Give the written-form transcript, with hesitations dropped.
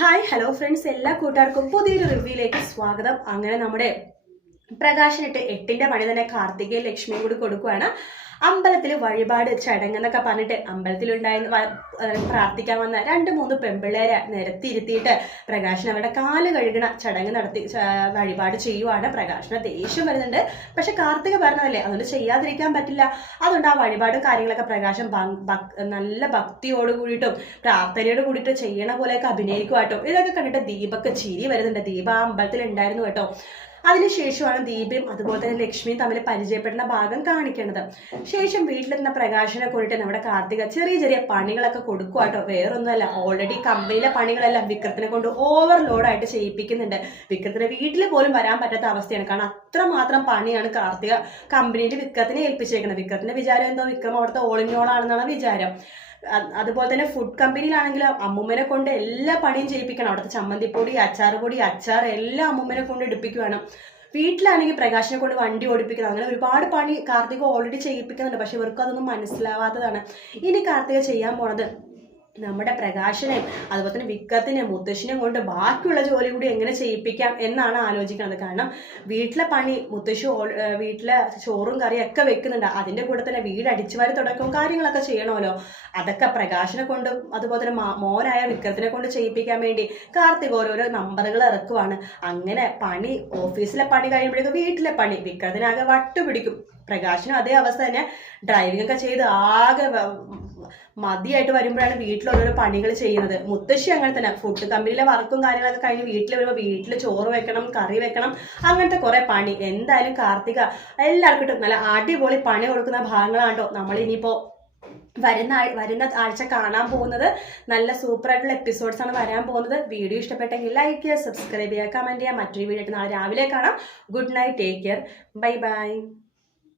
Hi hello friends, എല്ലാ കൂട്ടുകാർക്കും പുതിയൊരു റിവ്യൂയിലേക്ക് സ്വാഗതം. അങ്ങനെ നമ്മുടെ പ്രകാശനിട്ട് 8ന്റെ പണി തന്നെ കാർത്തികയും ലക്ഷ്മിയും കൂടി കൊടുക്കുകയാണ്. അമ്പലത്തിൽ വഴിപാട് ചടങ്ങെന്നൊക്കെ പറഞ്ഞിട്ട് അമ്പലത്തിലുണ്ടായിരുന്ന പ്രാർത്ഥിക്കാൻ വന്ന 2-3 പെൺപിള്ളേരെ നിരത്തിയിരുത്തിയിട്ട് പ്രകാശൻ അവരുടെ കാല് കഴുകണ ചടങ്ങ് നടത്തി വഴിപാട് ചെയ്യുവാണ്. പ്രകാശന് ദേഷ്യം വരുന്നുണ്ട്. പക്ഷെ കാർത്തിക പറഞ്ഞതല്ലേ, അതുകൊണ്ട് ചെയ്യാതിരിക്കാൻ പറ്റില്ല. അതുകൊണ്ട് ആ വഴിപാടും കാര്യങ്ങളൊക്കെ പ്രകാശം നല്ല ഭക്തിയോട് കൂടിയിട്ടും പ്രാർത്ഥനയോട് കൂടിയിട്ട് ചെയ്യണ പോലെയൊക്കെ അഭിനയിക്കുവാട്ടോ. ഇതൊക്കെ കണ്ടിട്ട് ദീപക്ക് ചിരി വരുന്നുണ്ട്. ദീപ ആ അമ്പലത്തിൽ ഉണ്ടായിരുന്നു കേട്ടോ. അതിനുശേഷമാണ് ദീപയും അതുപോലെ തന്നെ ലക്ഷ്മിയും തമ്മിൽ പരിചയപ്പെടുന്ന ഭാഗം കാണിക്കുന്നത്. ശേഷം വീട്ടിലെത്തുന്ന പ്രകാശനെ കൊണ്ടിട്ട് നമ്മുടെ കാർത്തിക ചെറിയ ചെറിയ പണികളൊക്കെ കൊടുക്കുവാട്ടോ. വേറൊന്നുമല്ല, ഓൾറെഡി കമ്പനിയിലെ പണികളെല്ലാം വിക്രത്തിനെ കൊണ്ട് ഓവർലോഡായിട്ട് ചെയ്യിപ്പിക്കുന്നുണ്ട്. വിക്രത്തിന് വീട്ടിൽ പോലും വരാൻ പറ്റാത്ത അവസ്ഥയാണ്. കാരണം അത്രമാത്രം പണിയാണ് കാർത്തിക കമ്പനിയിൽ വിക്രത്തിനെ ഏൽപ്പിച്ചേക്കുന്നത്. വിക്രത്തിന്റെ വിചാരം എന്തോ വിക്രം അവിടുത്തെ ഓൾ ഇൻ ഓൾ ആണെന്നാണ് വിചാരം. അതുപോലെ തന്നെ ഫുഡ് കമ്പനിയിലാണെങ്കിലും അമ്മൂമ്മനെ കൊണ്ട് എല്ലാ പണിയും ചെയ്യിപ്പിക്കണം. അവിടുത്തെ ചമ്മന്തിപ്പൊടി, അച്ചാർ എല്ലാം അമ്മൂമ്മനെ കൊണ്ട് എടുപ്പിക്കുകയാണ്. വീട്ടിലാണെങ്കിൽ പ്രകാശിനെ കൊണ്ട് വണ്ടി ഓടിപ്പിക്കുന്നത്, അങ്ങനെ ഒരുപാട് പണി കാർത്തിക ഓൾറെഡി ചെയ്യിപ്പിക്കുന്നുണ്ട്. പക്ഷെ ഇവർക്ക് അതൊന്നും മനസ്സിലാവാത്തതാണ്. ഇനി കാർത്തിക ചെയ്യാൻ പോണത് നമ്മുടെ പ്രകാശനെയും അതുപോലെ തന്നെ വിക്രത്തിനെയും മുത്തശ്ശിനെയും കൊണ്ട് ബാക്കിയുള്ള ജോലി കൂടി എങ്ങനെ ചെയ്യിപ്പിക്കാം എന്നാണ് ആലോചിക്കുന്നത്. കാരണം വീട്ടിലെ പണി മുത്തശ്ശി വീട്ടിലെ ചോറും കറിയും ഒക്കെ വെക്കുന്നുണ്ട്. അതിൻ്റെ കൂടെ തന്നെ വീട് അടിച്ചുവാരി തുടക്കവും കാര്യങ്ങളൊക്കെ ചെയ്യണമല്ലോ. അതൊക്കെ പ്രകാശനെ കൊണ്ട് അതുപോലെ തന്നെ മോനായ വിക്രത്തിനെ കൊണ്ട് ചെയ്യിപ്പിക്കാൻ വേണ്ടി കാർത്തിക് ഓരോരോ നമ്പറുകൾ ഇറക്കുവാണ്. അങ്ങനെ പണി, ഓഫീസിലെ പണി കഴിയുമ്പോഴേക്കും വീട്ടിലെ പണി വിക്രത്തിനാകെ വട്ടുപിടിക്കും. പ്രകാശനും അതേ അവസ്ഥ തന്നെ. ഡ്രൈവിംഗ് ഒക്കെ ചെയ്ത് ആകെ മതിയായിട്ട് വരുമ്പോഴാണ് വീട്ടിൽ ഓരോരോ പണികൾ ചെയ്യുന്നത്. മുത്തശ്ശി അങ്ങനെ തന്നെ. ഫുഡ് കമ്പനിയിലെ വർക്കും കാര്യങ്ങളൊക്കെ കഴിഞ്ഞ് വീട്ടിൽ വരുമ്പോൾ വീട്ടിൽ ചോറ് വെക്കണം, കറി വെക്കണം, അങ്ങനത്തെ കുറെ പണി. എന്തായാലും കാർത്തിക എല്ലാവർക്കും നല്ല അടിപൊളി പണി കൊടുക്കുന്ന ഭാഗങ്ങളാണോ നമ്മൾ ഇനിയിപ്പോ വരുന്ന ആഴ്ച കാണാൻ പോകുന്നത്. നല്ല സൂപ്പർ ആയിട്ടുള്ള എപ്പിസോഡ്സ് ആണ് വരാൻ പോകുന്നത്. വീഡിയോ ഇഷ്ടപ്പെട്ടെങ്കിൽ ലൈക്ക് ചെയ്യുക, സബ്സ്ക്രൈബ് ചെയ്യുക, കമന്റ് ചെയ്യുക. മറ്റൊരു വീഡിയോ ആയിട്ട് നാളെ രാവിലെ കാണാം. Good night, take care, bye bye.